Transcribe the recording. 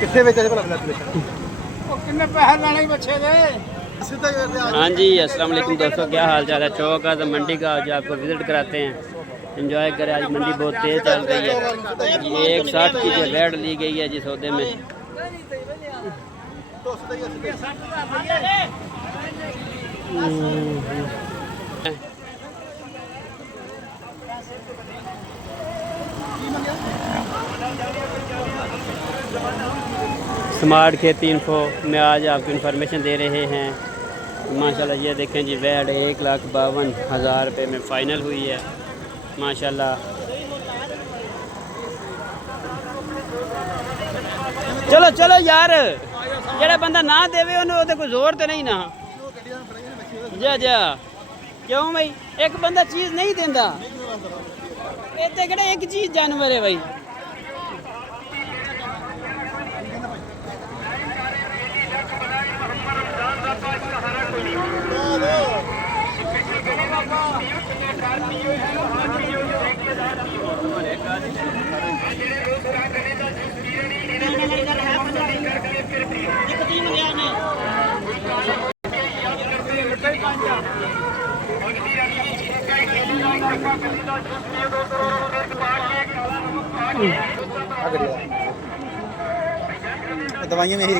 कितने बेचे थे भला कितने पैसे लाने बच्चे दे। हाँ जी, अस्सलाम वालेकुम दोस्तों, क्या हाल चाल है। चौक आज़म मंडी का आज आपको विज़िट कराते हैं, एंजॉय करें। आज मंडी बहुत तेज़ चल रही है। ये 160 की जो रेड ली गई है जिस सौदे में। स्मार्ट खेती इन्फो में आज आपको इन्फॉर्मेशन दे रहे हैं। माशाल्लाह ये देखें जी, वैड 1,52,000 रुपये में फ़ाइनल हुई है माशाल्लाह। चलो चलो यार, जेड़ा बंदा ना देवे उन्हें कोई जोर तो नहीं ना। जा जा क्यों भाई, एक बंदा चीज़ नहीं देता। इतने केड़ा एक चीज़ जानवर है भाई। दवाइयाँ नहीं